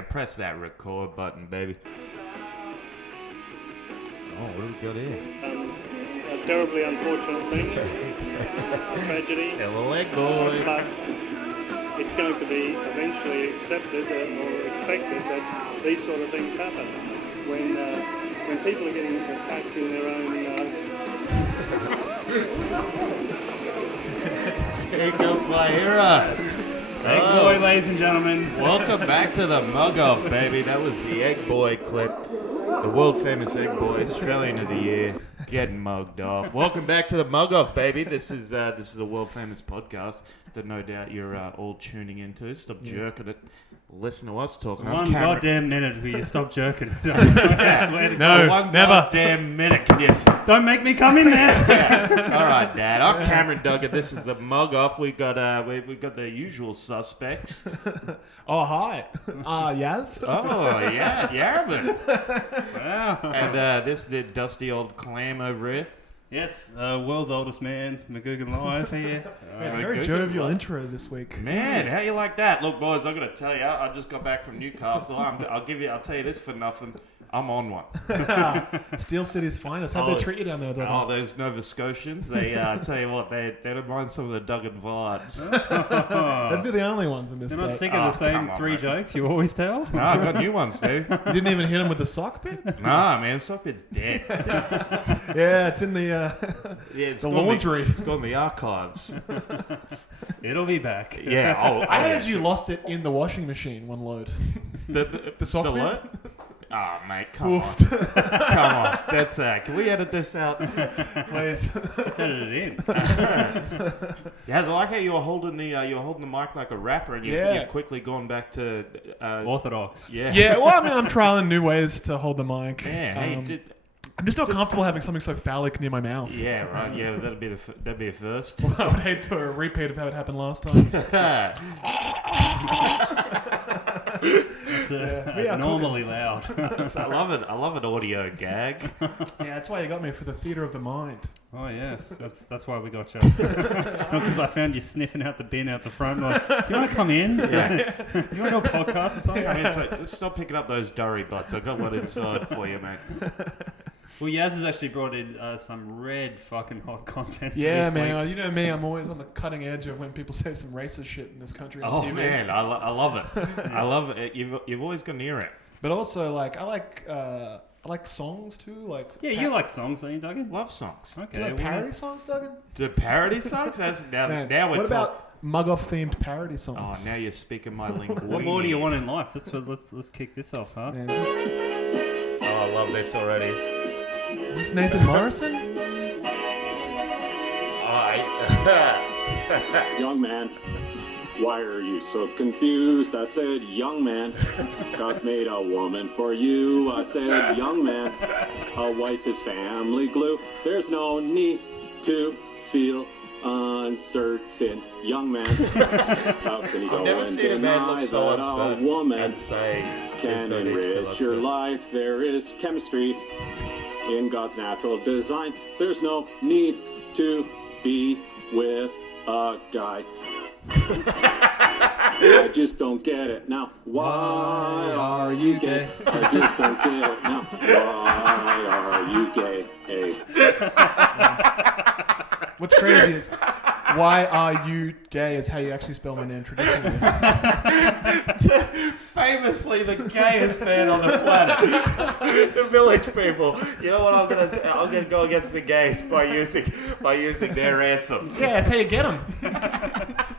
Press that record button, baby. Oh, what do we got here? A terribly unfortunate thing, tragedy. A little egg boy. But it's going to be eventually accepted or expected that these sort of things happen when people are getting attacked in their own. Here goes my hero. Egg boy, ladies and gentlemen. Welcome back to the Mugg Off, baby. That was the Egg Boy clip. The world famous Egg Boy, Australian of the Year, getting mugged off. Welcome back to the Mugg Off, baby. This is a world famous podcast that no doubt you're all tuning into. Stop jerking it. Listen to us talking. One goddamn minute will you stop jerking. No, One never. goddamn minute. Can you don't make me come in there? Yeah. All right, Dad. I'm Cameron Duggan. This is the Mugg Off. We got the usual suspects. Oh, hi. Yaz. Oh, yeah, Yarvin. Wow. And this is the dusty old clam over here. Yes, world's oldest man, McGugan Live here. It's a very jovial intro this week. Man, how you like that? Look, boys, I got to tell you, I just got back from Newcastle. I'll tell you this for nothing. I'm on one. Steel City's finest. How'd they treat you down there, Duggan? Oh, those Nova Scotians, they tell you what, they don't mind some of the Duggan vibes. They'd be the only ones in this You're state. not sick of the same three jokes you always tell? No, I got new ones, baby. You didn't even hit him with the sock bit? Nah, man, Sockbit's dead. Yeah, it's in the It's the gone laundry. It's gone in the archives. It'll be back. Yeah. Oh, I heard you lost it in the washing machine one load. The sock bit? what? Oh, mate, come on. Come on. That's can we edit this out? Please. Let's edit it in. Yeah, I like how you were holding the mic like a rapper, and you've quickly gone back to Orthodox. Yeah. Yeah, well, I mean, I'm trialing new ways to hold the mic. Yeah. I'm just not comfortable having something so phallic near my mouth. Yeah. Right. Yeah. That'd be a first. I would hate for a repeat of how it happened last time. It's abnormally loud. I love it. I love an audio gag. Yeah, that's why you got me for the theatre of the mind. Oh yes, that's why we got you. Not because I found you sniffing out the bin out the front. Like, do you want to come in? Yeah. Do you want to do a podcast or something? I mean, so just stop picking up those durry butts. I got one inside for you, mate. Well, Yaz has actually brought in some red fucking hot content. Yeah, this man. week. You know me, I'm always on the cutting edge of when people say some racist shit in this country on Oh TV. man, I love it. I love it. You've always got an ear it. But also, like, I like songs too. Like, Yeah, you like songs, don't you, Duggan? Love songs. Okay. do you like well, parody songs, Duggan? Do parody songs? That's now Man, we're what talking. about Mugg Off themed parody Oh, songs? now you're speaking my linguine. What more do you want in life? Let's kick this off, huh? Man, Oh, I love this already. is this Nathan Morrison? Young man, why are you so confused? I said, young man, God made a woman for you. I said, young man, a wife is family glue. There's no need to feel uncertain. Young man, how can you go I've never and seen a man deny look so that a uncertain woman and say there's can no need to feel enrich your uncertain. life? There is chemistry in God's natural design. There's no need to be with a guy. I just don't get it now. Why are you gay? I just don't get it now. Why are you gay? Hey. What's crazy is, why are you gay is how you actually spell my name traditionally. Famously the gayest man on the planet. The village people. You know what I'm gonna go against the gays by using their anthem. Yeah, that's how you get them.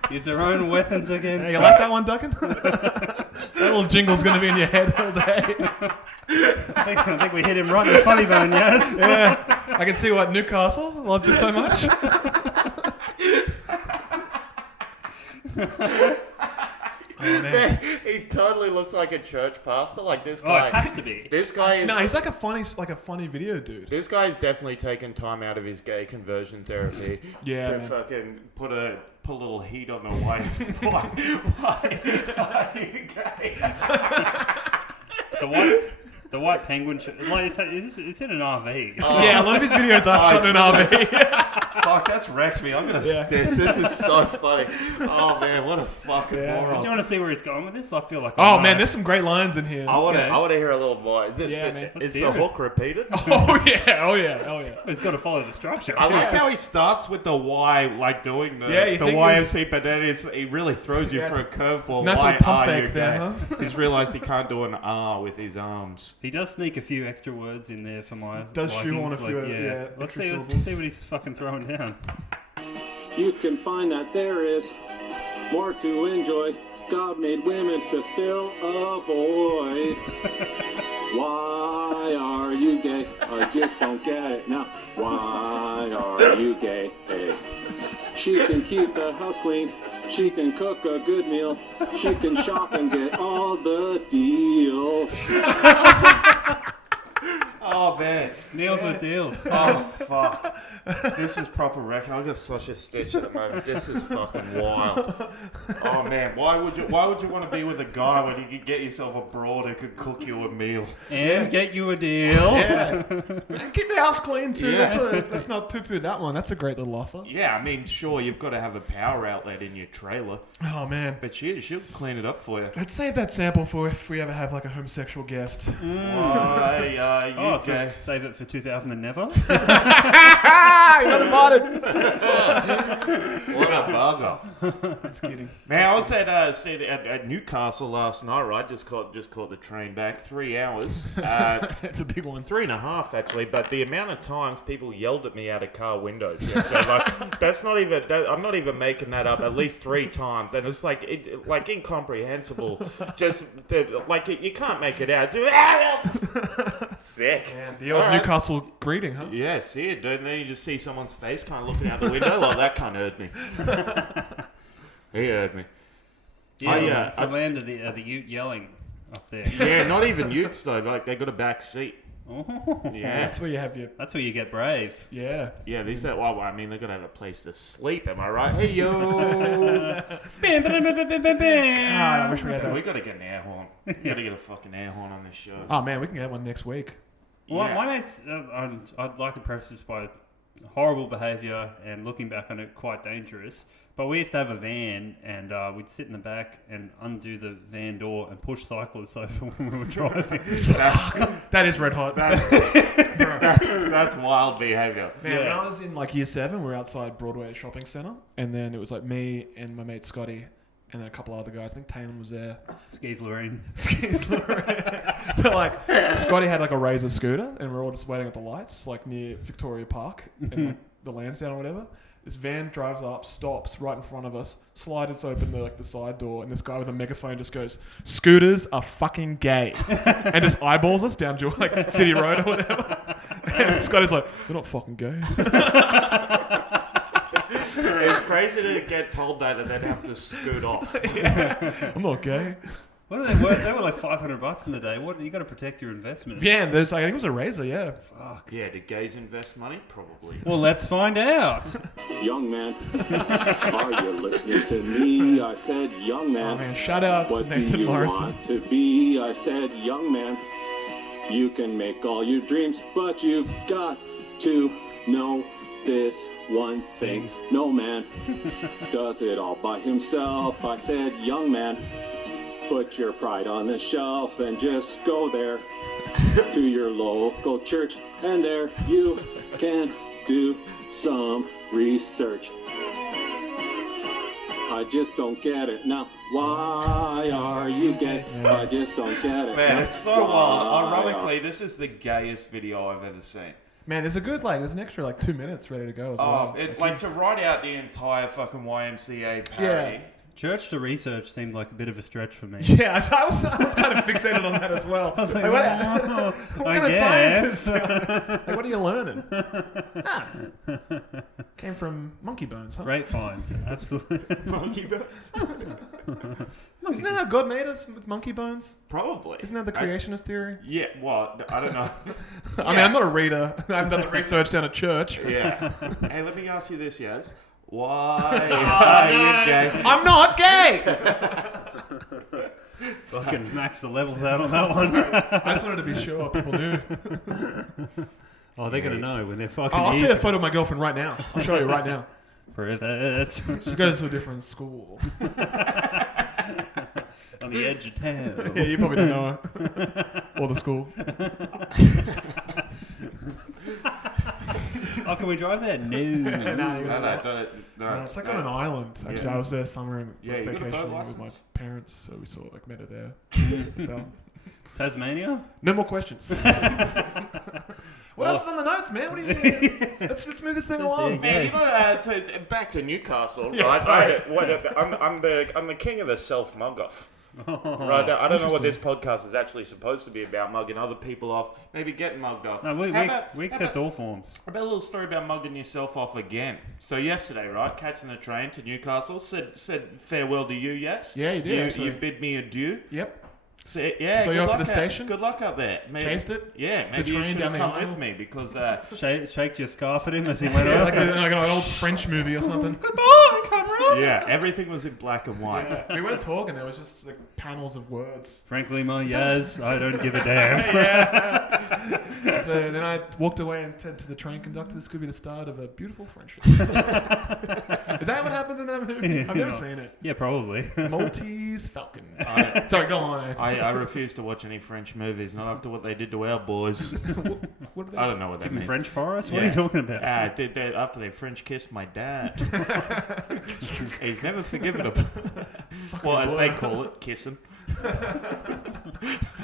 Use their own weapons against. Hey, you like that one, Duggan? That little jingle's going to be in your head all day. I think we hit him right in the funny bone, yes. Yeah, I can see what Newcastle loved you so much. Oh, man. He totally looks like a church pastor. Like this Oh, guy. it has to be. This guy is. No, he's like a funny video dude. This guy's definitely taken time out of his gay conversion therapy Yeah, to man. fucking put a little heat on the why are you gay? The white penguin. Like, it's in an RV. Oh. Yeah, a lot of his videos are shot in an RV. fuck, that's wrecked me. I'm gonna stitch. This is so funny. Oh man, what a fucking Do you moron. want to see where he's going with this? I feel like. Oh man, there's some great lines in here. I want to hear a little more. Is it? Yeah, man. Is Let's the hear it. hook repeated? Oh yeah. He's got to follow the structure. I like how he starts with the Y, like doing the Yeah, you think YMCA, but then he really throws you for a curveball. That's Why like pump are you fake there, gay? huh? He's realised he can't do an R with his arms. He does sneak a few extra words in there for my. Does shoehorn likings, a few, Let's extra see syllables. what he's fucking throwing down. You can find that there is more to enjoy. God made women to fill a void. Why are you gay? I just don't get it now. Why are you gay? Hey. She can keep the house clean. She can cook a good meal. She can shop and get all the deals. Oh man. Nails with deals. Oh fuck. This is proper wreck. I got such a stitch at the moment. This is fucking wild. Oh man, why would you want to be with a guy when you could get yourself a broad who could cook you a meal? And get you a deal. Yeah. And keep the house clean too. Yeah. Let's not poo-poo that one. That's a great little offer. Yeah, I mean, sure, you've got to have a power outlet in your trailer, Oh man. but she'll clean it up for you. Let's save that sample for if we ever have like a homosexual guest. Why are you Oh, so gay? save it for 2000 and never. You're not invited. What a Mugg Off. That's kidding. Man, I was at Newcastle last night, right? Just caught the train back. 3 hours. It's a big one. 3.5 actually, but the amount of times people yelled at me out of car windows yesterday, like that's not even. I'm not even making that up. At least 3 times, and it's like incomprehensible. Just you can't make it out. Sick. The old All right. Newcastle greeting, huh? Yeah, see it, dude. And then you just see someone's face kind of looking out the window. Like that kind of hurt me. He heard me. Yeah, it's the land of the Ute yelling up there. Yeah, not even Utes though. Like they got a back seat. Oh, Yeah. That's where you have your. that's where you get brave. Yeah. Yeah, these that. Well, I mean, they're gonna have a place to sleep. Am I right? Hey yo. Bam, bam, bam, bam, bam, bam, bam. God, I wish we had Dude, we that. gotta get an air horn. We gotta get a fucking air horn on this show. Oh man, we can get one next week. Well, Yeah. my mates, I'd like to preface this by horrible behaviour and looking back on it, quite dangerous. But we used to have a van, and we'd sit in the back and undo the van door and push cyclists over when we were driving. That is red hot. That's wild behaviour. Man, when Yeah. I was in like year 7, we were outside Broadway Shopping Centre, and then it was like me and my mate Scotty, and then a couple other guys. I think Taylor was there. Skis Lorraine. But like Scotty had like a Razor scooter, and we're all just waiting at the lights, like near Victoria Park and like the Lansdowne or whatever. This van drives up, stops right in front of us, slides open the side door, and this guy with a megaphone just goes, "Scooters are fucking gay," and just eyeballs us down like City Road or whatever. And Scotty's like, "They're not fucking gay." It's crazy to get told that and then have to scoot off. I'm not gay. What are they worth? They were like $500 in the day. What you got to protect your investment. Yeah, there's like I think it was a Razor. Yeah. Fuck. Yeah, do gays invest money? Probably. Well, let's find out. Young man, are you listening to me? I said, young Oh man. man, shout outs to What do Nathan you Morrison. want to be? I said, young man. You can make all your dreams, but you've got to know this one thing. No man does it all by himself. I said, young man, put your pride on the shelf and just go there to your local church, and there you can do some research. I just don't get it now. Why are you gay? I just don't get it. Man, now. it's so wild. Why Ironically, this is the gayest video I've ever seen. Man, there's an extra like 2 minutes ready to go as well. To write out the entire fucking YMCA parody. Church to research seemed like a bit of a stretch for me. Yeah, I was kind of fixated on that as well. I was like, what I kind of guess. science is like, what are you learning? Came from monkey bones, huh? Great find. Absolutely. Monkey bones. Isn't that how God made us with monkey bones? Probably. Isn't that the creationist theory? Yeah, well, I don't know. I mean, I'm not a reader. I haven't done the research down at church. Yeah. Hey, let me ask you this, Yaz. Why are you gay? I'm not gay! Fucking max the levels out on that one. I just wanted to be sure people knew. Oh, they're going to know when they're fucking I'll show you a photo of my girlfriend right now. I'll show you right now. Privet. She goes to a different school. On the edge of town. Yeah, you probably don't know her. Or the school. Oh, can we drive there? No. No, It's like on an island. Actually, Yeah. I was there summering Yeah, you got a boat vacation with my license? parents, so we sort of like met her there. So, Tasmania? no more questions. What else is on the notes, man? What do you mean? Let's move this thing along. it. Man, you know, back to Newcastle, Yeah, right? sorry. I'm the king of the self mug off. Right, I don't know what this podcast is actually supposed to be about, mugging other people off, maybe getting mugged off. No, we How accept all forms. about a little story about mugging yourself off again. So yesterday, right, catching the train to Newcastle, said farewell to you, yes? Yeah, you did, actually. You bid me adieu. Yep. So So good you're off luck to the out- station? Good luck up there. Maybe, Chased it? Yeah, maybe you train should down have the come aisle? with me because Shaked your scarf at him as he went Yeah, out. like an old French movie or something. Goodbye, camera. yeah, everything was in black and white. Yeah, we weren't talking. There was just like panels of words. Frankly, my Yaz, I don't give a damn. Yeah. So then I walked away and said to the train conductor, "This could be the start of a beautiful friendship." Is that what happens in that movie? I've never seen it. Yeah, probably. Maltese Falcon. Sorry, go on. I refuse to watch any French movies, not after what they did to our boys. What did I don't know what that Give him means. French forest? What Yeah. are you talking about? After they French kissed my dad. He's never forgiven him. Well, as they call it, kissing.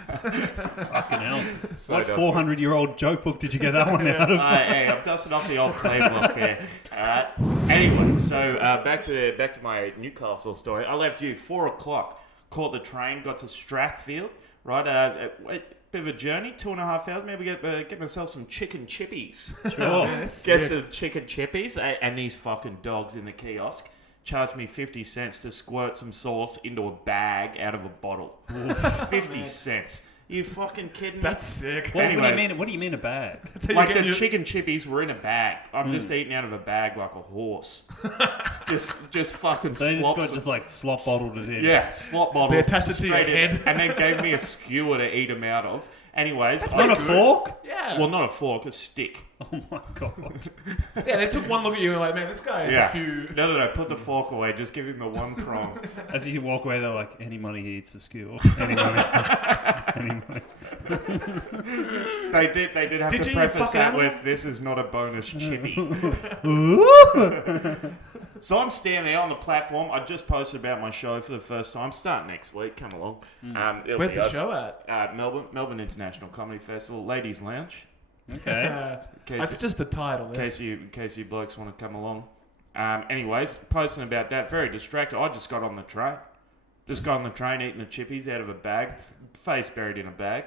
Fucking hell. So What dumb. 400-year-old joke book did you get that one out of? Hey, I'm dusting off the old clay block there. Anyway, so back to my Newcastle story. I left you 4 o'clock. Caught the train, got to Strathfield. Right, a bit of a journey, 2.5 hours. Maybe get myself some chicken chippies. Sure. Get some chicken chippies, and these fucking dogs in the kiosk charged me 50 cents to squirt some sauce into a bag out of a bottle. 50 cents. You fucking kidding me? That's sick. What do Anyway. you mean? What do you mean a bag? Like the chicken chippies were in a bag. I'm just eating out of a bag like a horse. just fucking So they just slops. got just like slop bottled it in. Yeah, slop bottle. They attached it to your straight in, head. and then gave me a skewer to eat them out of. Anyways, Not a fork? Yeah. Well, not a fork, a stick. Oh my god. Yeah, they took one look at you and were like, man, this guy is Yeah. a few. No. Put the fork away. Just give him the one prong. As you walk away, they're like, any money he eats a skewer. Any money. Any money. They did have Did to you, preface fucking that animal? with, "This is not a bonus chippy." So I'm standing there on the platform. I just posted about my show for the first time. Start next week. Come along. It'll Where's be the over- show at? Melbourne International Comedy Festival, Ladies Lounge. Okay. That's just the title. In case you blokes want to come along. Anyways, posting about that, very distracted. I just got on the train. Just got on the train eating the chippies out of a bag, face buried in a bag.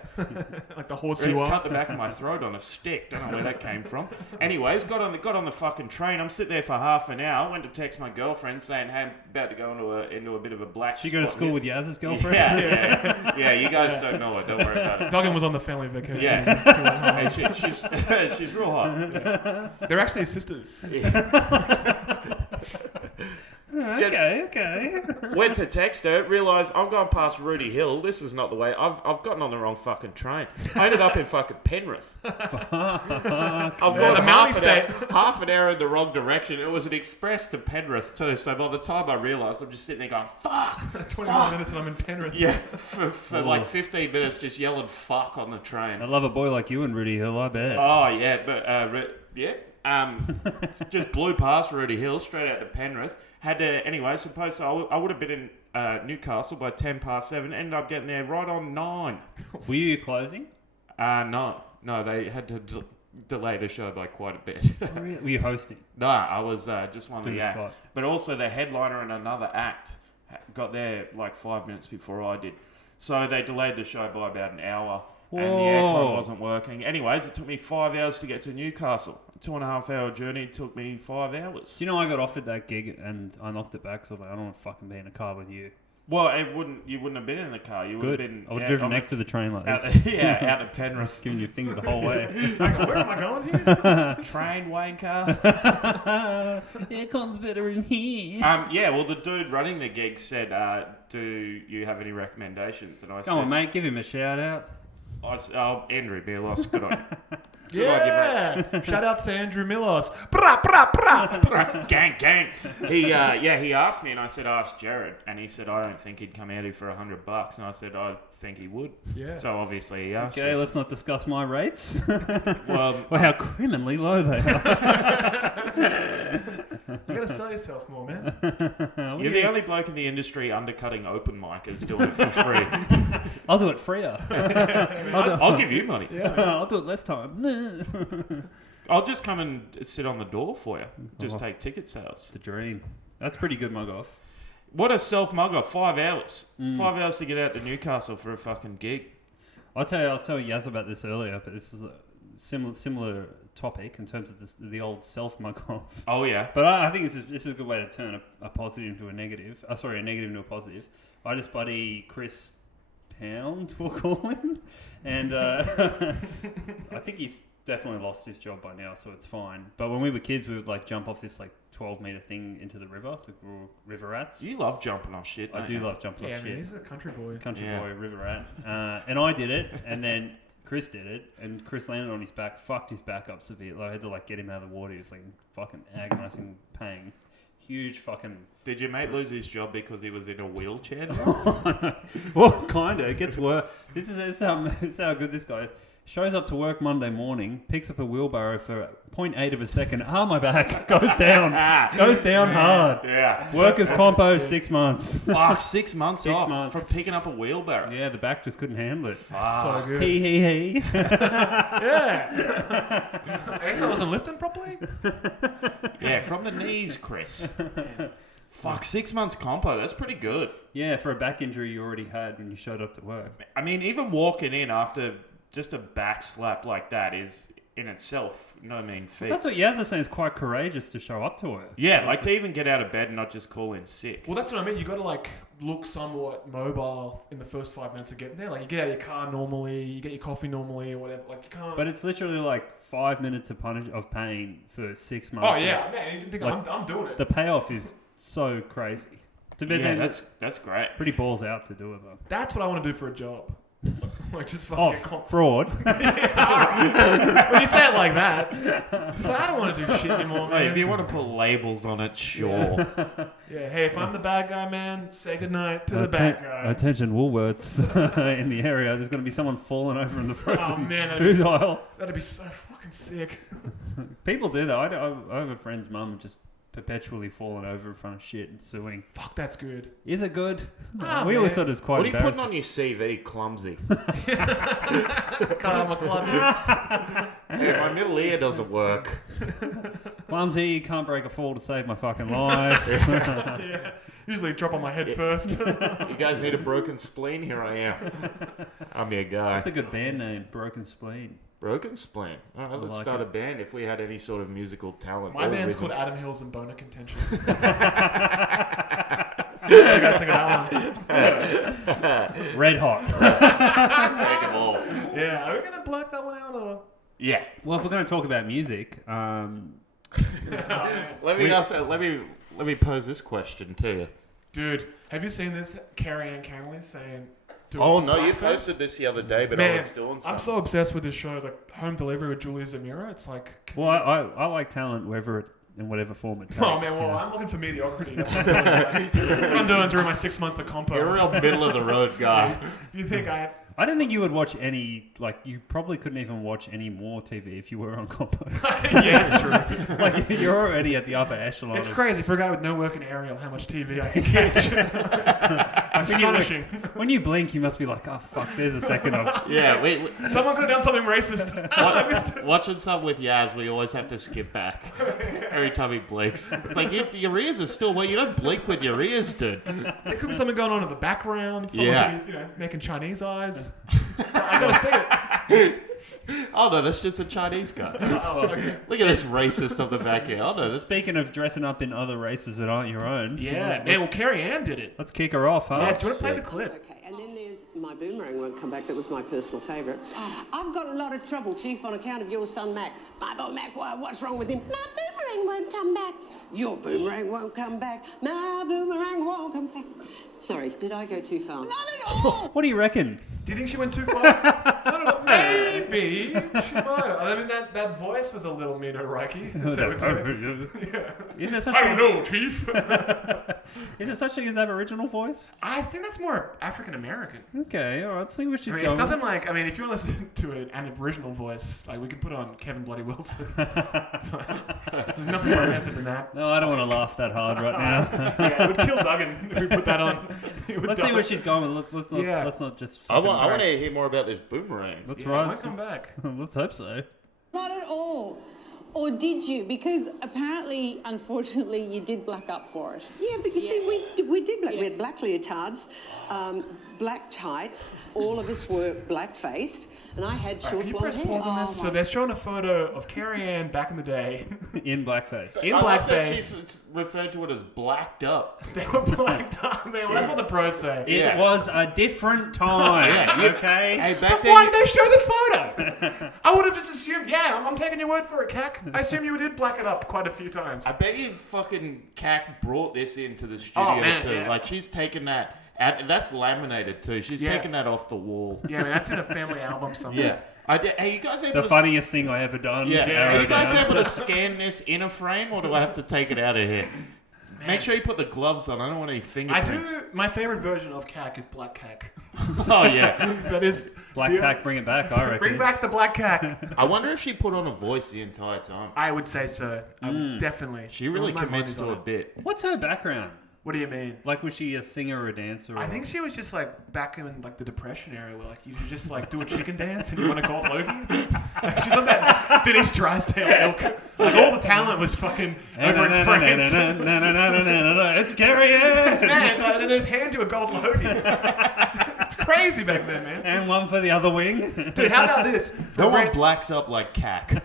Like the horse you Cut are. the back of my throat on a stick. Don't know where that came from. Anyways, got on the fucking train. I'm sitting there for half an hour. Went to text my girlfriend saying, "Hey, I'm about to go into a bit of a black She spot." go to school with Yaz's girlfriend? Yeah. You guys don't know it. Don't worry about it. Duggan was on the family vacation. Yeah. Hey, she's real hot. They're actually sisters. Okay. Went to text her, realised I'm going past Rudy Hill. This is not the way. I've gotten on the wrong fucking train. I ended up in fucking Penrith. I've gone the Mallee state. half an hour in the wrong direction. It was an express to Penrith too. So by the time I realised, I'm just sitting there going, "Fuck!" 21 minutes and I'm in Penrith. Yeah, for like 15 minutes, just yelling "fuck" on the train. I love a boy like you and Rudy Hill, I bet. Oh yeah, but just blew past Rudy Hill straight out to Penrith. Had to anyway. Suppose I would have been in Newcastle by 7:10. Ended up getting there right on 9. Were you closing? No, they had to delay the show by quite a bit. Were you hosting? No, I was just one of Doing the the acts, spot. but also the headliner and another act got there like 5 minutes before I did. So they delayed the show by about an hour. And the aircon Whoa. wasn't working. Anyways, it took me 5 hours to get to Newcastle. A 2.5 hour journey took me 5 hours. Do you know I got offered that gig and I knocked it back because I was like, I don't want to fucking be in a car with you. Well, you wouldn't have been in the car. You would Good. have been. I would have driven next to the train like out, this. out of Penrith. Giving you a finger the whole way. Hang on, where am I going here? Train wanker. Aircon's better in here. Yeah. Well, the dude running the gig said, "Do you have any recommendations?" And I said, Come on, mate. Give him a shout out. Andrew Beerlos, good on you. Good on you, mate. Yeah. Shout outs to Andrew Millos. Brah, brah, brah, brah. Gang. He asked me, and I said, ask Jared, and he said, I don't think he'd come out here for $100, and I said, I think he would. Yeah. So obviously he asked. Okay, me. let's not discuss my rates. Well, or how criminally low they are. You gotta sell yourself more, man. you're the only bloke in the industry undercutting open micers doing it for free. I'll do it freer. I'll give you money. I'll do it less time. I'll just come and sit on the door for you. Just take ticket sales. The dream. That's pretty good, Mugg Off. What a self-mug off. 5 hours. 5 hours to get out to Newcastle for a fucking gig. I was telling Yaz about this earlier, but this is a similar topic in terms of the old self-mug off. Oh, yeah. But I think this is a good way to turn a positive into a negative. A negative into a positive. I just buddy Chris Pound, we'll call him. And I think he's definitely lost his job by now, so it's fine. But when we were kids, we would like jump off this like 12-meter thing into the river, the river rats. You love jumping off shit, I don't do you? love jumping Yeah, off man, shit. he's a country boy. Country Yeah. boy, river rat. And I did it, and then Chris did it, and Chris landed on his back, fucked his back up severely. I had to like get him out of the water. He was like in fucking agonizing pain. Huge fucking... Did your mate lose his job because he was in a wheelchair? Well, kind of. It gets worse. This is how good this guy is. Shows up to work Monday morning, picks up a wheelbarrow for 0.8 of a second. Oh, my back. Goes down. Goes down hard. Yeah. Workers' compo, 6 months. Fuck, 6 months 6 off months. from picking up a wheelbarrow. Yeah, the back just couldn't handle it. So good. He. Yeah. I guess I wasn't lifting properly. Yeah, from the knees, Chris. Fuck, 6 months compo, that's pretty good. Yeah, for a back injury you already had when you showed up to work. I mean, even walking in after just a back slap like that is in itself no mean feat. That's what Yaz was saying, is quite courageous to show up to work. Yeah, like to even get out of bed and not just call in sick. Well, that's what I mean. You got to like look somewhat mobile in the first 5 minutes of getting there. Like you get out of your car normally, you get your coffee normally, or whatever. Like you can't. But it's literally like 5 minutes of pain for 6 months. Oh yeah, man. You think Like, I'm doing it. The payoff is so crazy. Yeah, that's great. Pretty balls out to do it though. That's what I want to do for a job. Like just fucking Oh, get confident. fraud. When you say it like that, it's like I don't want to do shit anymore, Hey, man. if you want to put labels on it, sure. Yeah, hey, if I'm the bad guy, man, say goodnight to the bad guy. Attention, Woolworths in the area. There's going to be someone falling over in the frozen Oh man, food aisle. that'd be so fucking sick. People do that. I have a friend's mum just perpetually falling over in front of shit and suing. Fuck, that's good. Is it good? Ah, We always man. thought it was quite What are you putting embarrassing. on your CV? Clumsy. Cut out my clutch. My middle ear doesn't work. Clumsy, can't break a fall to save my fucking life. Yeah. Usually drop on my head first. You guys need a broken spleen? Here I am. I'm your guy. That's a good band name, Broken Spleen. Broken spleen. All right, let's like start it. a band if we had any sort of musical talent. My or band's rhythm. called Adam Hills and Boner Contention. What do you guys think of that one? Red Hot. Take them all. Yeah, are we gonna black that one out or? Yeah. Well, if we're going to talk about music, Let me pose this question to you. Dude, have you seen this? Kerry-ann saying. doing Oh some no, you blackface? posted this the other day, but Man, I was doing something. I'm so obsessed with this show, like Home Delivery with Julia Zamira. It's like. well, I like talent wherever it, in whatever form it takes. Oh man, well, you know. I'm looking for mediocrity. That's what I'm doing during my 6 months of compo. You're a real middle of the road guy. You think I don't think you would watch any, like, you probably couldn't even watch any more TV if you were on compo. Yeah, it's true. Like, you're already at the upper echelon. It's of- crazy for a guy with no work in aerial how much TV I can catch. Astonishing. When you blink, you must be like, oh, fuck, there's a second of... Yeah, Someone could have done something racist. watching some with Yaz, we always have to skip back every time he blinks. It's like your ears are still well. You don't blink with your ears, dude. There could be something going on in the background. Someone Yeah. could be, making Chinese eyes. I gotta see it. Oh no, that's just a Chinese guy. Oh, okay. Look at this racist on the back here. Oh no, that's Speaking of dressing up in other races that aren't your own. Yeah, man. Well, Kerry-ann did it. Let's kick her off, huh? Yeah, do you want to play the clip? Okay, and then there's My Boomerang Won't Come Back. That was my personal favourite. I've got a lot of trouble, Chief, on account of your son, Mac. My boy, Mac, what's wrong with him? My boomerang won't come back. Your boomerang won't come back. My boomerang won't come back. Sorry, did I go too far? Not at all. What do you reckon? Do you think she went too far? I don't know. Maybe. Maybe. She might. I mean, that voice was a little Mino Reiki. Is there such I don't know, Chief. Is there such thing as Aboriginal voice? I think that's more African American. Okay, all right. See where she's I mean, going. it's nothing like. I mean, if you want to listen to an Aboriginal voice, like we can put on Kevin Bloody Wilson. There's nothing more offensive than that. No, I don't want to laugh that hard right now. Yeah, it would kill Duggan if we put that on. Let's see where she's going. Look, let's not just. I want to hear more about this boomerang. That's Yeah, right. might come back. Let's hope so. Not at all. Or did you? Because apparently, unfortunately, you did black up for it. Yeah, but you see, we did black. We had black leotards, black tights. All of us were black-faced, and I had short Can you blonde press hair. pause on this? So they're showing a photo of Kerry-ann back in the day. In blackface. In I love that blackface. she's referred to it as blacked up. They were blacked up, man. Well, that's what the pros say. It was a different time. Okay. Hey, back But then. why did they show the photo? I would have just assumed, yeah, I'm taking your word for it, Cac. I assume you did black it up quite a few times. I bet you fucking Cac brought this into the studio man, too. yeah. Like she's taken that. That's laminated too. She's Yeah. taken that off the wall. Yeah, man, that's in a family album somewhere. Yeah. Hey, you guys able The to? funniest thing I ever done. Yeah. Are you guys Arrogant. able to scan this in a frame, or do I have to take it out of here? Make sure you put the gloves on. I don't want any I fingerprints. do. My favorite version of Cac is Black Cac. Oh yeah. That is Black Pack, bring it back, I reckon. Bring back the Black Cac. I wonder if she put on a voice the entire time. I would say so. I would definitely. She really My commits money's to on a it. bit. What's her background? What do you mean? Like, was she a singer or a dancer? Or... I think she was just like back in like the Depression era, where like you could just like do a chicken dance and you want a gold Logie. She's on that Denise Drysdale ilk. Like all the talent was fucking over in France. It's Kerry-ann! Man, it's like they just hand you a gold Logie. It's crazy back then, man. And one for the other wing. Dude, how about this? No one blacks up like Cac.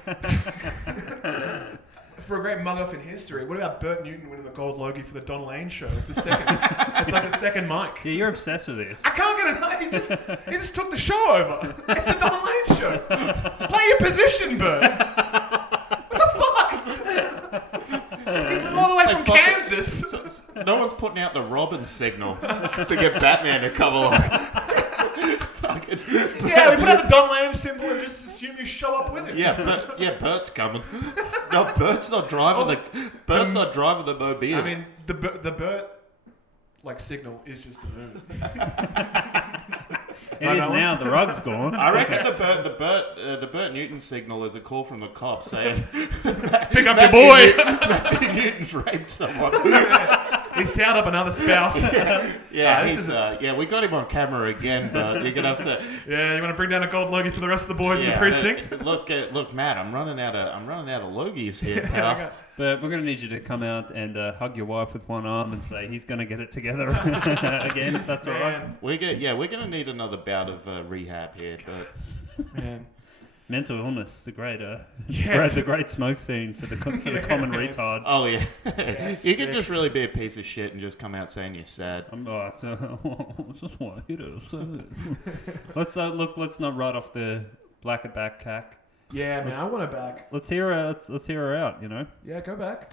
For a great mug off in history, what about Bert Newton winning the gold Logie for the Don Lane show? It's the second. It's like the second mic. Yeah, you're obsessed with this. I can't get it. He just took the show over. It's the Don Lane show. Play your position, Bert. What the fuck? He flew all the way from Kansas. No one's putting out the Robin signal to get Batman to come along. Fucking Yeah, we put out the Don Lane symbol and just assume you show up with him. Yeah, Bert's coming. No, Bert's not driving the mobile. I mean, the Bert like signal is just the moon. It is now. The rug's gone. I reckon the Bert Newton signal is a call from the cops saying, Pick up your boy. Matthew Newton's raped someone. He's tied up another spouse. We got him on camera again, but you're gonna have to. Yeah, you want to bring down a gold Logie for the rest of the boys in the precinct? Look, Matt, I'm running out of Logies here, pal. But we're going to need you to come out and hug your wife with one arm and say he's going to get it together again, if that's all right. We're gonna need another bout of rehab here, but Man. Mental illness, the great, Yes. the great smoke scene for the common retard. oh yeah, you sick. can just really be a piece of shit and just come out saying you're sad. I just want to hit her. So. Let's not write off the black at back cack. Yeah, man, I want it back. Let's hear her out. You know. Yeah, go back.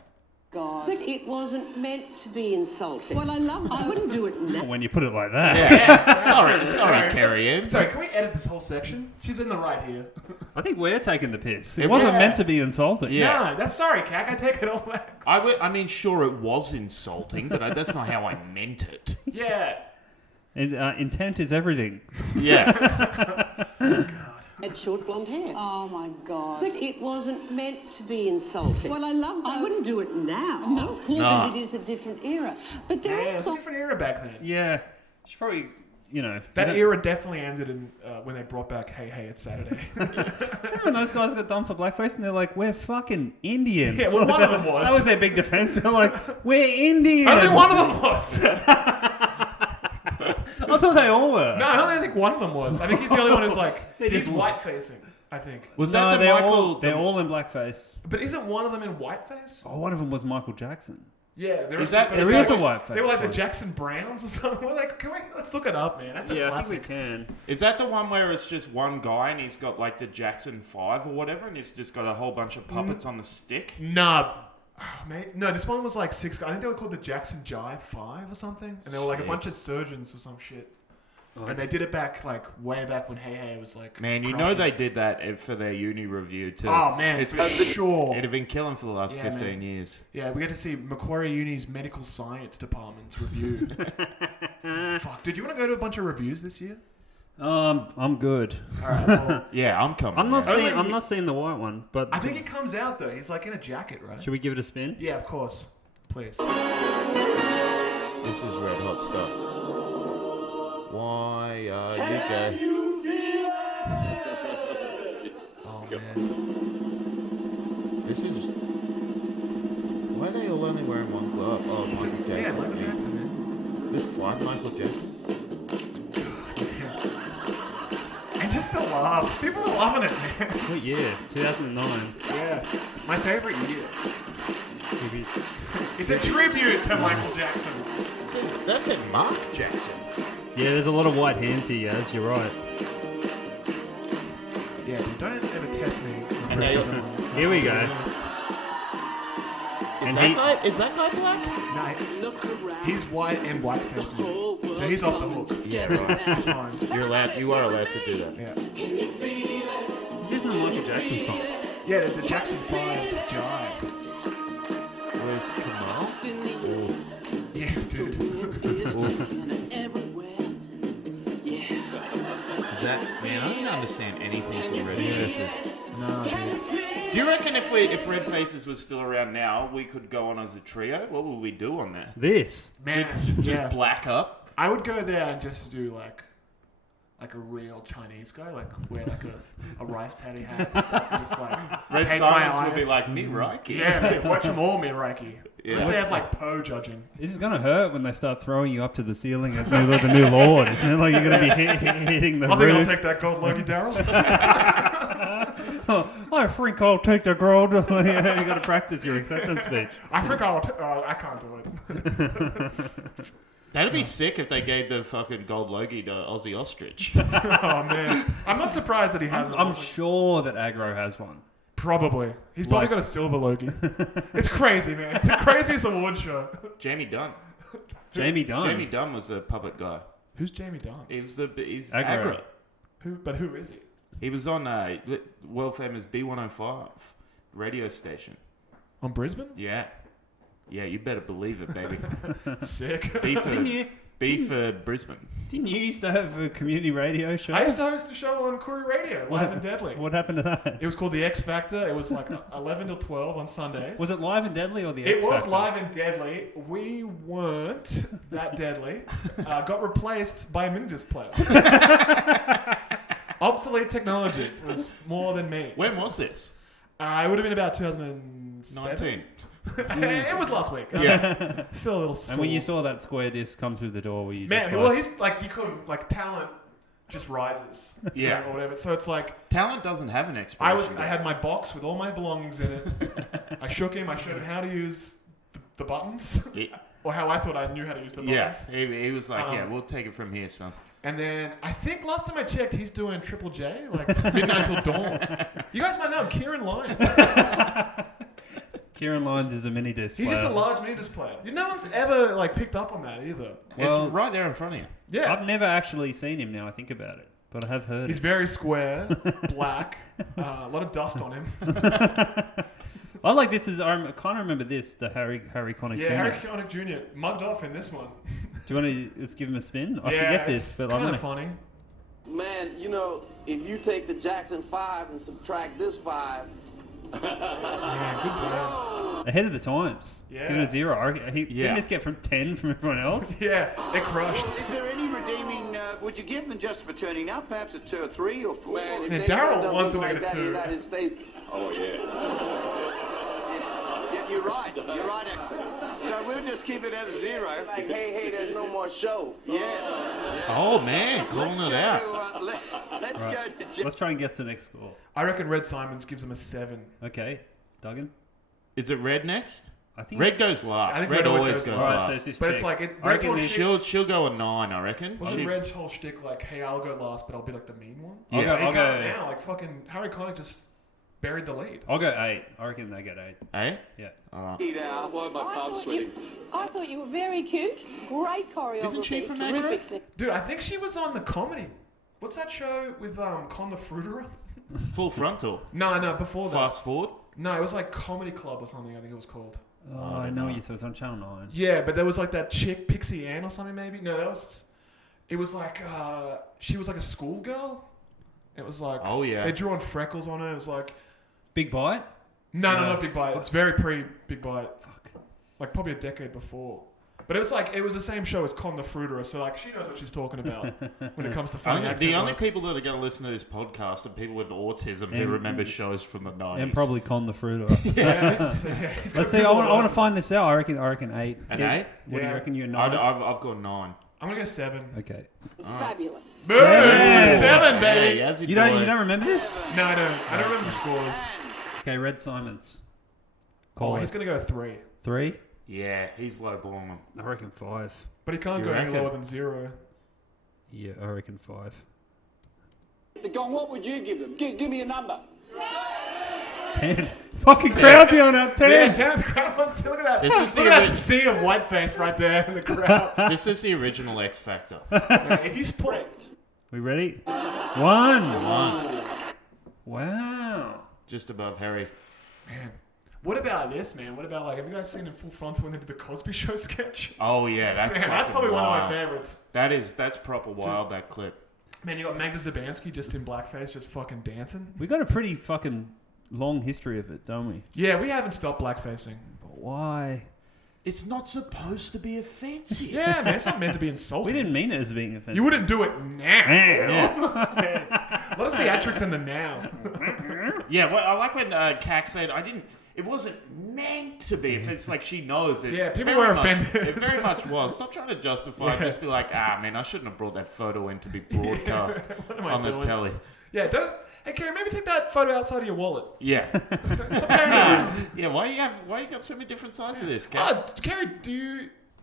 God. But it wasn't meant to be insulting. Well, I love I that. wouldn't do it now. When you put it like that. Yeah, sorry, Kerry-ann. Sorry, can we edit this whole section? She's in the right here. I think we're taking the piss. It It wasn't was- meant to be insulting. Yeah. No, that's sorry, Cac. I take it all back. I mean, sure, it was insulting, but that's not how I meant it. Yeah. And, intent is everything. Yeah. Had short blonde hair. Oh my God. But it wasn't meant to be insulting. Well, I love that. I wouldn't do it now. No, of course. No. But it is a different era. But there Yeah, are it's a some. different era back then. Yeah. She probably, That era definitely ended in when they brought back Hey Hey It's Saturday. Remember when those guys got done for blackface and they're like, we're fucking Indian. Yeah, well, one of them was. That was their big defense. They're like, we're Indian. Only one of them was. I thought they all were. No, I don't think one of them was. I think he's the only one who's like, They he's just- white facing, I think. Was No, that the they're Michael? they're all in blackface. But isn't one of them in whiteface? Oh, one of them was Michael Jackson. Yeah, there Is that- but there it's is like- a whiteface They were like the one. Jackson Browns or something. We're like, let's look it up, man. That's a classic. can. Is that the one where it's just one guy and he's got like the Jackson 5 or whatever, and he's just got a whole bunch of puppets on the stick? Nah. Oh, mate. No, this one was like 6 guys. I think they were called the Jackson Jive 5 or something. And they were like a Sick. bunch of surgeons or some shit. And they did it back, like, way back when Hey Hey was, like, Man, you know crushing. they did that for their uni review too. Oh, man, it's for sure. It'd have been killing for the last Yeah, 15 man. years. Yeah, we get to see Macquarie Uni's medical science department's review. Fuck, dude, you want to go to a bunch of reviews this year? I'm good. All right, well, Yeah, I'm coming. I'm not now. seeing. I'm not seeing the white one, but I think he comes out, though. He's, like, in a jacket, right? should we give it a spin? Yeah, of course. Please. This is red hot stuff. Why are you gay? Oh, man. This is. Why are they all only wearing one glove? Oh, Michael Jackson. Yeah, Michael Jackson, man. There's 5 Michael Jacksons. And just the laughs. People are loving it, man. What year? 2009. Yeah. My favorite year. Tribute. It's a tribute to Michael Jackson. That's it, Mark Jackson. Yeah, there's a lot of white hands here, Yaz. You're right. Yeah, dude, don't ever test me. And now Here we go. And he- Is that guy black? No, he's white and white facing. So he's off the hook. Yeah, right. It's fine. You are allowed to do that. Yeah. This isn't a Michael Jackson song. Yeah, the Jackson 5 jive. Where's Kamal? Oh. Yeah, dude. Is that, man, I don't understand anything from Red Faces. No, dude. Do you reckon if Red Faces was still around now, we could go on as a trio? What would we do on there? This. Man, Just yeah. black up? I would go there and just do like a real Chinese guy, like wear like a rice paddy hat and stuff, and just like Red take my Silence would be eyes. like, me Reiki. Yeah, man, watch them all, me Reiki. Yeah. Unless they have like Poe judging. This is gonna hurt when they start throwing you up to the ceiling as new the new lord. It's not like you're gonna be hitting the I think I'll roof. take that gold Logie, Daryl. I think I'll take the gold. You got to practice your acceptance speech. I think I can't do it. That'd be sick if they gave the fucking gold Logie to Ozzy Ostrich. Oh man, I'm not surprised that he has it. I'm sure that Aggro has one. Probably. He's probably got a silver Logie. It's crazy, man. It's the craziest award show. Jamie Dunn. Jamie Dunn. Jamie Dunn was the puppet guy. Who's Jamie Dunn? He's Aggro. Aggro. But who is he? He was on world famous B105 radio station. On Brisbane? Yeah. Yeah, you better believe it, baby. Sick. B for Brisbane. Didn't you used to have a community radio show? I used to host a show on Koori Radio, Live and Deadly. What happened to that? It was called The X Factor. It was like 11 till 12 on Sundays. Was it Live and Deadly or the It X was Factor? Live and Deadly. We weren't that deadly. Got replaced by a mini-disc player. Obsolete technology was more than me. When was this? It would have been about 2007. 19. It was last week. Yeah. Still a little. And when you saw that square disc come through the door, were you man, just well, like, he's like you couldn't like talent just rises. Yeah. or whatever. So it's like Talent doesn't have an expiration. I had my box with all my belongings in it. I shook him. I showed him how to use the buttons, Yeah. or how I thought I knew how to use the buttons. Yeah. He was like, yeah, we'll take it from here, son. And then I think last time I checked, he's doing Triple J, like midnight till dawn. You guys might know him, Kieran Lyons. Kieran Lyons is a mini disc He's player. just a large mini disc player. No one's ever like picked up on that either. It's Well- right there in front of you. Yeah, I've never actually seen him now I think about it, but I have heard he's it. very square, black, a lot of dust on him. I like this is I kind of remember this, the Harry Connick Yeah, Jr. Harry Connick Jr. mugged off in this one. Do you want to let's give him a spin? I yeah, forget this, it's but I'm kind gonna of funny. Man, you know, if you take the Jackson 5 and subtract this 5, Yeah, good plan. ahead of the times. Yeah. Give it a 0. Yeah. Didn't this get from 10 from everyone else? Yeah, it crushed. Is there any redeeming? Would you give them just for turning up? Perhaps a 2 or 3 or 4? man, if Yeah, they Daryl turned up wants look to like make it that in the a 2. United States. Oh, yeah. You're right. You're right, actually. So we'll just keep it at a 0. Like, hey, there's no more show. Yeah. Oh, man, calling it out. Let's go to Let's try and guess the next score. I reckon Red Simons gives him a 7. Okay, Duggan. Is it Red next? I think Red it's- goes last. I think Red Red always always goes goes All right, so last. it's this But chick. it's like it. I Red's reckon whole this- shtick, She'll go a 9, I reckon. wasn't Red's whole shtick like, hey, I'll go last, but I'll be like the mean one? I'll Yeah. go- He I'll can't go- now. Like fucking Harry Connick just buried the lead. I'll go 8. I reckon they get 8. 8? Yeah. All right. Why my palms sweating? I thought you were very cute. Great choreography. Isn't she from that group? Dude, I think she was on the comedy. What's that show with Con the Fruiterer? Full Frontal. No, before that. Fast Forward. No, it was like Comedy Club or something, I think it was called. Oh, I know what you're talking about. It's on Channel 9. Yeah, but there was like that chick, Kerry-ann or something maybe. No, it was like, she was like a schoolgirl. It was like, oh yeah, they drew on freckles on her. It was like, Big Bite? no, not Big Bite. It's very pre-Big Bite. Fuck. Like probably a decade before. But it was the same show as Con the Fruiterer, so like she knows what she's talking about when it comes to funny accent. The only people that are going to listen to this podcast are people with autism who remember shows from the 90s. And probably Con the Fruiterer. Yeah. Let's see. I want to find this out. I reckon 8. An 8? What do you reckon? You're 9? I've got 9. I'm gonna go 7. Okay. Fabulous. Boom! 7, baby. Yeah, You don't remember this? No, I don't. I don't remember the scores. Okay, Red Simons. He's gonna go 3. 3? Yeah, he's low balling them. I reckon 5. But he can't You go any reckon? lower than 0. Yeah, I reckon 5. The gong, what would you give them? Give me a number. 10. Fucking crowd down at 10. Yeah, down the crowd wants to look at that. This is Look at that sea of whiteface right there in the crowd. This is the original X Factor. If you put We ready? 1. 1. Wow. Just above Harry. Man, what about this, man? What about, like, have you guys seen in Full Frontal when they did the Cosby Show sketch? Oh yeah, that's Man, that's probably wild. one of my favorites. That's proper wild, that clip. Man, you got Magda Zabansky just in blackface, just fucking dancing. We got a pretty fucking long history of it, don't we? Yeah, we haven't stopped blackfacing. But why? It's not supposed to be offensive. Yeah, man, it's not meant to be insulting. We didn't mean it as being offensive. You wouldn't do it now. Yeah. Man, a lot of theatrics in the now. Yeah, well, I like when Cax said, it wasn't meant to be. If it's like she knows it. Yeah, people very were much- offended. It very much was. Stop trying to justify it. Just be like, man, I shouldn't have brought that photo in to be broadcast What am I on the doing? telly. Yeah, hey, Kerry, maybe take that photo outside of your wallet. Yeah. Yeah, why you got so many different sides of this, Cax? Kerry, do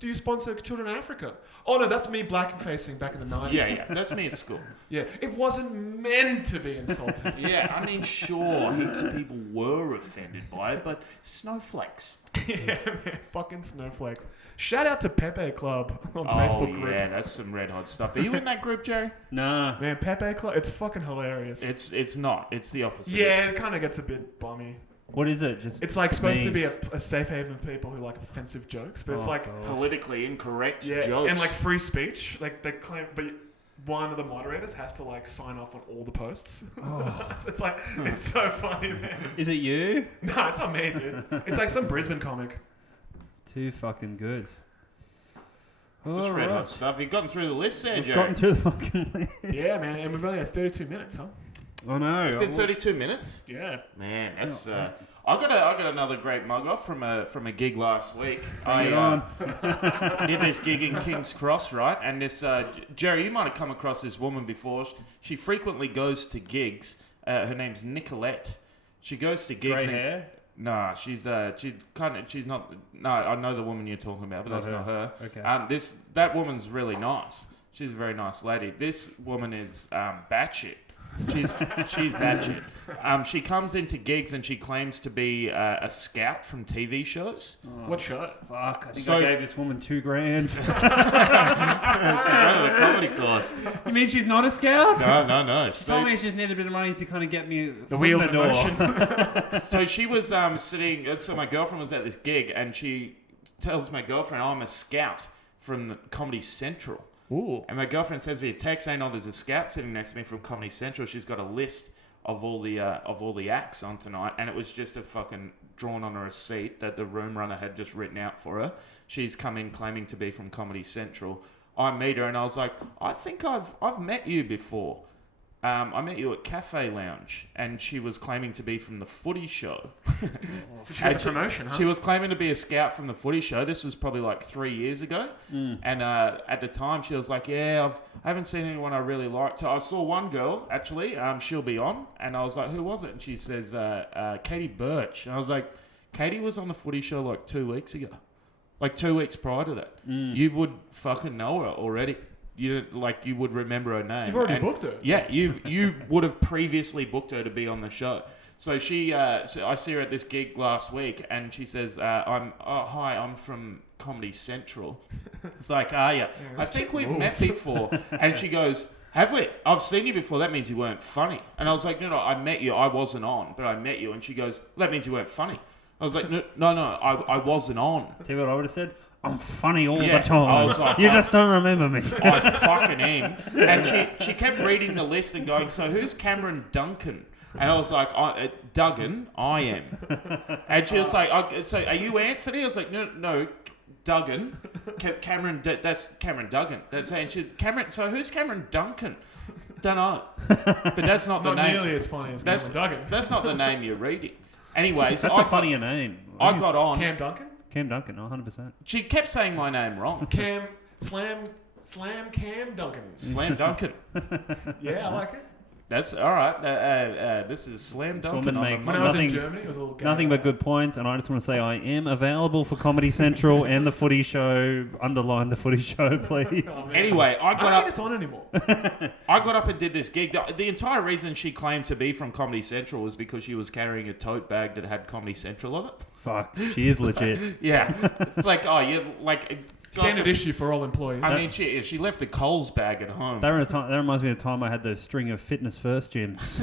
you sponsor children in Africa? Oh, no, that's me blackfacing back in the 90s. Yeah, that's me at school. Yeah, it wasn't meant to be insulting. Yeah, I mean, sure, heaps of people were offended by it, but snowflakes. Yeah, man, fucking snowflake. Shout out to Pepe Club on Facebook group. Yeah, that's some red hot stuff. Are you in that group, Jerry? Nah. Man, Pepe Club, it's fucking hilarious. It's not. It's the opposite. Yeah, it kind of gets a bit bummy. What is it? Just It's like supposed to be memes. a safe haven for people who like offensive jokes, but it's Oh, like God. Politically incorrect yeah, jokes. and like free speech. Like they claim, but one of the moderators has to like sign off on all the posts. It's like it's so funny, man. Is it you? No, it's not me, dude. It's like some Brisbane comic. Too fucking good. It's red hot stuff. You've gotten through the list there, We've Jerry. gotten through the fucking list. Yeah, man, and we've only had 32 minutes, huh? I know. It's been 32 minutes. Yeah. Man, that's. I got another great mug off from a gig last week. Bring it I did this gig in King's Cross, right? And this Jerry, you might have come across this woman before. She frequently goes to gigs. Her name's Nicolette. She goes to gigs. Grey hair? Nah, she's not. No, I know the woman you're talking about, but that's not her. Okay. That woman's really nice. She's a very nice lady. This woman is batshit. She's batshit. She comes into gigs and she claims to be a scout from TV shows. What show? Fuck, I think So- I gave this woman $2,000. She's one of the comedy course. You mean she's not a scout? No. She told me she just needed a bit of money to kind of get me The wheels in in the door. motion. So she was sitting. So my girlfriend was at this gig, and she tells my girlfriend, "I'm a scout from the Comedy Central." Ooh. And my girlfriend sends me a text saying, "Oh, there's a scout sitting next to me from Comedy Central. She's got a list of all the acts on tonight," and it was just a fucking drawn on her a seat that the room runner had just written out for her. She's come in claiming to be from Comedy Central. I meet her and I was like, "I think I've met you before. I met you at Cafe Lounge," and she was claiming to be from the Footy Show. So she got a promotion, huh? She was claiming to be a scout from the Footy Show. This was probably like 3 years ago. And at the time, she was like, "Yeah, I haven't seen anyone I really liked." So I saw one girl, actually. She'll be on. And I was like, "Who was it?" And she says, Katie Birch. And I was like, "Katie was on the Footy Show like 2 weeks ago. Like 2 weeks prior to that. You would fucking know her already." you would remember her name. You've already booked her. Yeah, you would have previously booked her to be on the show. So I see her at this gig last week, and she says, hi, I'm from Comedy Central. It's like, are you? I think we've met before. And she goes, have we? I've seen you before. That means you weren't funny. And I was like, no, I met you. I wasn't on, but I met you. And she goes, that means you weren't funny. I was like, no, I wasn't on. Tell you what I would have said. I'm funny all the time. I was like, you just don't remember me. I fucking am. And she kept reading the list and going, so who's Cameron Duncan? And I was like, Duggan, I am. And she was like, so are you Anthony? I was like, no, Duggan. Cameron, that's Cameron Duggan. And she's Cameron, so who's Cameron Duncan? Don't know. But that's not the name. Not nearly as funny as Cameron Duggan. That's not the name you're reading. Anyway, so that's a funnier name. I got on. Cam Duncan? Cam Duncan, 100%. She kept saying my name wrong. Slam Cam Duncan. Slam Duncan. Yeah, I like it. That's all right. This is Slam Duncan. When I was in Germany, it was a little nothing but good points, and I just want to say I am available for Comedy Central and the Footy Show. Underline the Footy Show, please. Anyway, I don't think it's on anymore. I got up and did this gig. The entire reason she claimed to be from Comedy Central was because she was carrying a tote bag that had Comedy Central on it. Fuck, she is legit. Yeah, it's like, oh, you're like. Standard issue for all employees. I mean, she left the Coles bag at home. That reminds me of the time I had the string of Fitness First gyms.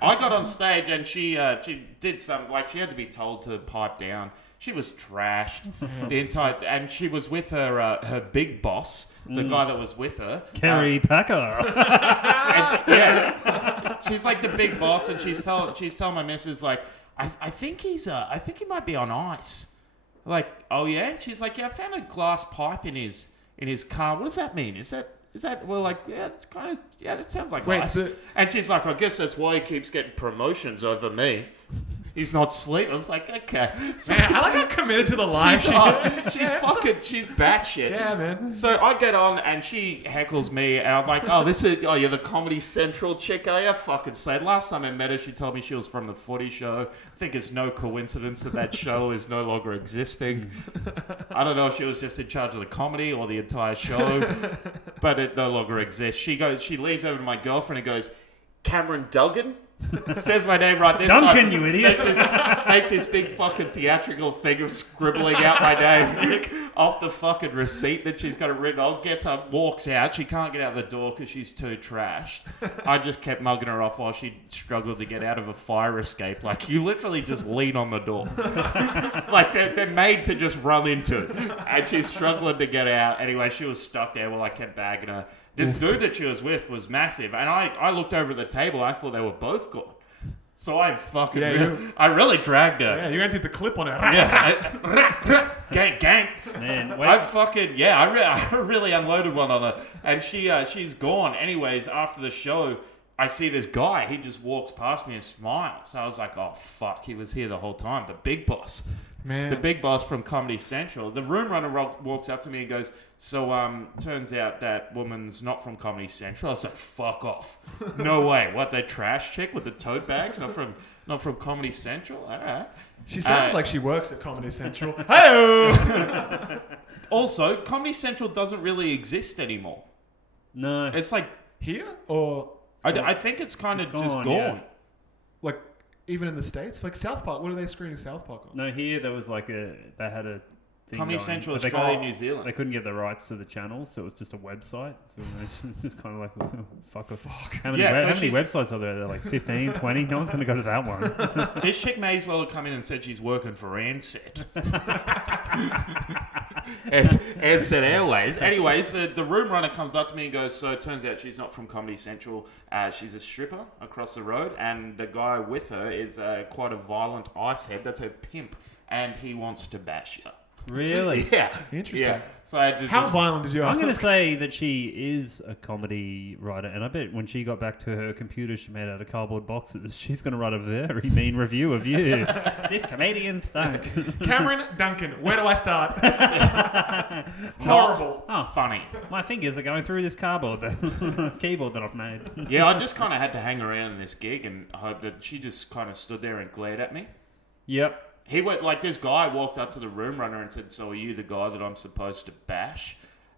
I got on stage and she did some, like, she had to be told to pipe down. She was trashed the entire, and she was with her big boss, the guy that was with her, Kerry Packer. She's like the big boss, and she's telling my missus, like, I think he might be on ice. Like, oh yeah? And she's like, yeah, I found a glass pipe in his car. What does that mean? Is that we're like, yeah, it's kind of, yeah, it sounds like ice. And she's like, I guess that's why he keeps getting promotions over me. He's not sleeping. I was like, okay. Man, I like how committed to the lie. She's batshit. Yeah, man. So I get on and she heckles me, and I'm like, you're the Comedy Central chick, are you? Fucking sad. Last time I met her, she told me she was from the Footy Show. I think it's no coincidence that show is no longer existing. I don't know if she was just in charge of the comedy or the entire show, but it no longer exists. She leans over to my girlfriend and goes, Cameron Duggan? Says my name right this Duncan, time. you idiot. Makes this big fucking theatrical thing of scribbling out my name off the fucking receipt that she's got it written on. Gets up, walks out. She can't get out the door because she's too trashed. I just kept mugging her off while she struggled to get out of a fire escape. Like, you literally just lean on the door. Like, they're made to just run into. And she's struggling to get out. Anyway, she was stuck there while I kept bagging her. This dude that she was with was massive, and I looked over at the table. I thought they were both gone. So I really dragged her. Yeah, you're gonna take the clip on her. Yeah, gang. Man, I really unloaded one on her, and she's gone. Anyways, after the show, I see this guy. He just walks past me and smiles. So I was like, oh fuck, he was here the whole time. The big boss. Man. The big boss from Comedy Central. The room runner walks up to me and goes, so turns out that woman's not from Comedy Central. I was like, fuck off. No way. What, that trash chick with the tote bags? Not from Comedy Central? All right. She sounds like she works at Comedy Central. Hey-o! Also, Comedy Central doesn't really exist anymore. No. It's like... Here? Or... I think it's kind of just gone. Yeah. Like, even in the States? Like South Park. What are they screening South Park on? No, here there was like they had a thing Comedy going, Central, but Australia, New Zealand. They couldn't get the rights to the channel, so it was just a website. So it's just kind of like, fuck off. How many websites are there? They're like 15, 20? No one's going to go to that one. This chick may as well have come in and said she's working for Ansett. Ansett Airways. Anyways, the room runner comes up to me and goes, so it turns out she's not from Comedy Central. She's a stripper across the road, and the guy with her is quite a violent icehead. That's her pimp, and he wants to bash you. Really? Yeah. Interesting. Yeah. So I just, How violent did you ask? I'm going to say that she is a comedy writer, and I bet when she got back to her computer she made out of cardboard boxes, she's going to write a very mean review of you. This comedian stunk. Cameron Duncan, where do I start? Horrible. Oh, funny. My fingers are going through this keyboard that I've made. Yeah, I just kind of had to hang around in this gig and hope that she just kind of stood there and glared at me. Yep. He went like this guy walked up to the room runner and said, "So are you the guy that I'm supposed to bash?"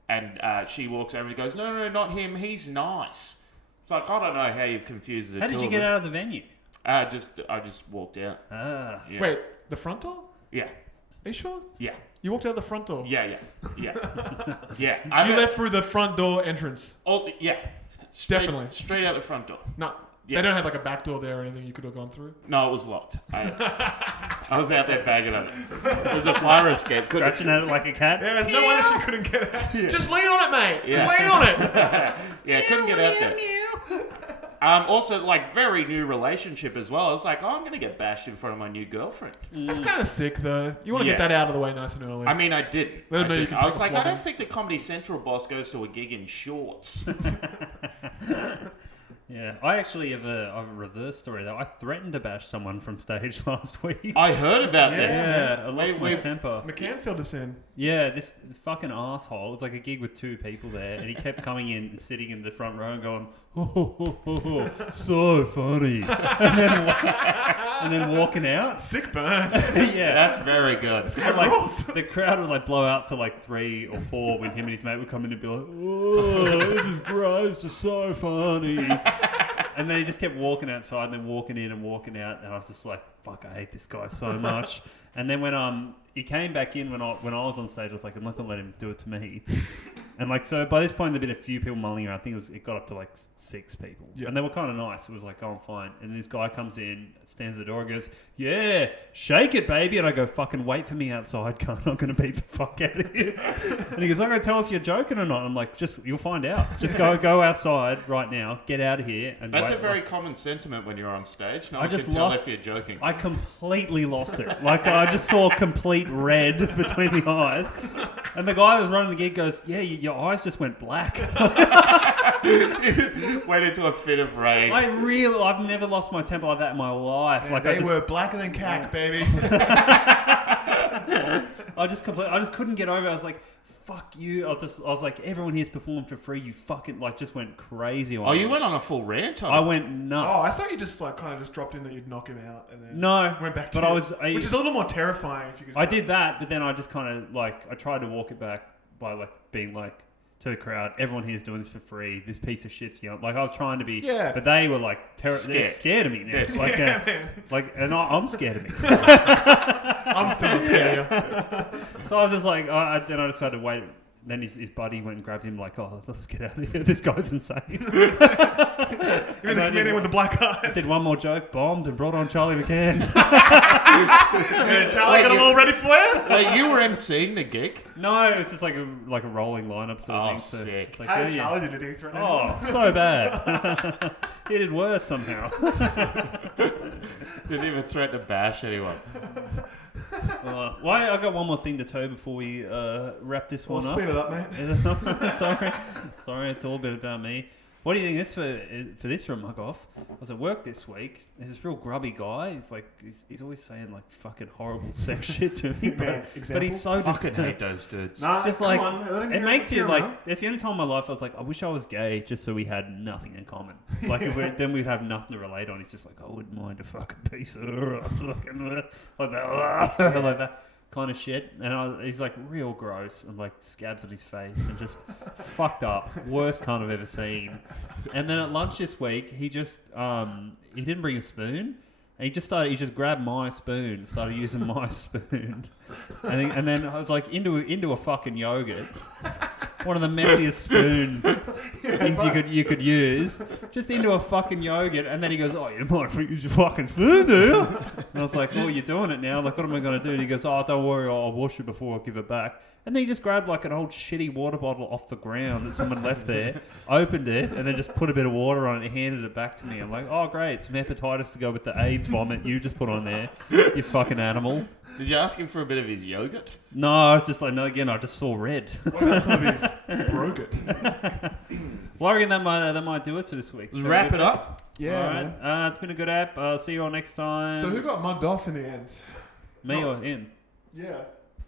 And she walks over and goes, "No, not him. He's nice." It's like, I don't know how you've confused the two. How did you get out of the venue? I just walked out. Ah. Yeah. Wait, the front door? Yeah. Are you sure? Yeah. You walked out the front door? Yeah. Yeah. You left through the front door entrance? Yeah. Definitely. Straight out the front door. No. Yeah. They don't have like a back door there or anything you could have gone through? No, it was locked. I was out there bagging on it. There's a fire escape. Scratching at it like a cat? Yeah, there's no wonder she couldn't get out. Yeah. Just lean on it, mate. Yeah. Just lean on it. Yeah, couldn't get out there. Also, like, very new relationship as well. It's like, I'm going to get bashed in front of my new girlfriend. That's kind of sick, though. You want to get that out of the way nice and early. I mean, I didn't. Let them know you can I was take a like, I flogging. don't think the Comedy Central boss goes to a gig in shorts. Yeah, I actually have a reverse story though. I threatened to bash someone from stage last week. I heard about this. Yeah, I lost my temper. McCann filled us in. Yeah, this fucking asshole. It was like a gig with 2 people there, and he kept coming in and sitting in the front row and going, oh, so funny, and then walking out. Sick burn. Yeah, that's very good. And, like, the crowd would like blow out to like 3 or 4 when him and his mate would come in and be like, oh, this is gross, it's so funny. And then he just kept walking outside and then walking in and walking out, and I was just like, fuck, I hate this guy so much. And then when he came back in when I was on stage, I was like, I'm not gonna let him do it to me. And like, so by this point there'd been a few people mulling around. I think it got up to like 6 people, and they were kind of nice. It was like, oh, I'm fine. And this guy comes in, stands at the door, and goes, yeah, shake it, baby. And I go, fucking wait for me outside, cunt. I'm gonna beat the fuck out of you. And he goes, I'm gonna tell if you're joking or not. I'm like, you'll find out. Just go outside right now. Get out of here. And that's wait. a very common sentiment when you're on stage. No I one just can tell lost- if you're joking. I completely lost it. Like, I just saw complete red between the eyes. And the guy that was running the gig goes, yeah, your eyes just went black. Went into a fit of rage. I've never lost my temper like that in my life. Yeah, like they were blacker than cack, baby. I just couldn't get over it. I was like, fuck you. I was like, everyone here's performing for free. You fucking just went crazy on me. You went on a full rant on I it? went nuts. Oh, I thought you just like kind of just dropped in that you'd knock him out and then went back to which is a little more terrifying if you could. I did that, but then I just kind of I tried to walk it back by being like to the crowd, everyone here's doing this for free. This piece of shit's young. Like, I was trying to be, but they were like they're scared of me now. And I'm scared of me. I'm still not scared of you. So I was just like, then I just had to wait. Then his buddy went and grabbed him like, oh, let's get out of here. This guy's insane. You're the comedian with the black eyes. Did one more joke, bombed, and brought on Charlie McCann. Charlie got them all ready for you? Like, you were emceeing the gig? No, it was just like a rolling lineup sort of thing. Sick. Like, how did Charlie do? Did he threaten anyone? so bad. He did worse somehow. Didn't even threaten to bash anyone. I got one more thing to tell before we wrap this one up. Speed it up, mate. Sorry, it's all a bit about me. What do you think for this from Mugg Off? I was at work this week. There's this real grubby guy. He's always saying like fucking horrible sex shit to me. But he's so fucking hate those dudes. Nah, just come like on, it makes you like. It's the only time in my life I was like, I wish I was gay just so we had nothing in common. Like then we'd have nothing to relate on. He's just like, I wouldn't mind a fucking piece of fucking like that, like that kind of shit. And he's like real gross and like scabs on his face and just fucked up. Worst cunt I've ever seen. And then at lunch this week, he just he didn't bring a spoon. And he just grabbed my spoon and started using my spoon. And then I was like into a fucking yogurt. One of the messiest spoon things you could use. Just into a fucking yogurt. And then he goes, oh, you might use your fucking spoon, do you? And I was like, oh, you're doing it now. Like, what am I going to do? And he goes, oh, don't worry, I'll wash it before I give it back. And then he just grabbed like an old shitty water bottle off the ground that someone left there, opened it, and then just put a bit of water on it and handed it back to me. I'm like, oh, great, some hepatitis to go with the AIDS vomit you just put on there, you fucking animal. Did you ask him for a bit of his yogurt? No, I was just like, no, again, I just saw red. What about some of his yogurt? Well, I reckon that might do it for this week. Let's wrap it up. Yeah, all right. man. It's been a good app. See you all next time. So who got mugged off in the end? Me or him? Yeah.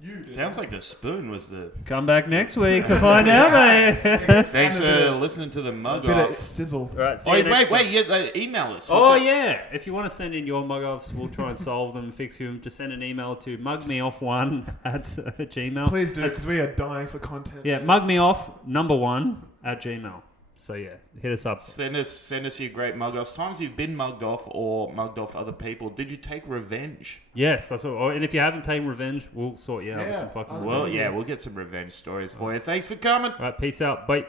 You did. Sounds like the spoon was the. Come back next week to find out, mate. Thanks for listening to the Mug Bit of Off. sizzle. Right, see Oh, you next wait, time. email us. Oh, yeah. If you want to send in your mug offs, we'll try and solve them, fix them. Just send an email to mugmeoff1@gmail. Please do, because we are dying for content. Yeah, mugmeoff1@gmail. So, yeah, hit us up. Send us your great mug offs. Times you've been mugged off or mugged off other people. Did you take revenge? Yes, that's what. And if you haven't taken revenge, we'll sort you out with Yeah. some fucking. Well, yeah, we'll get some revenge stories for you. Thanks for coming. All right, peace out. Bye.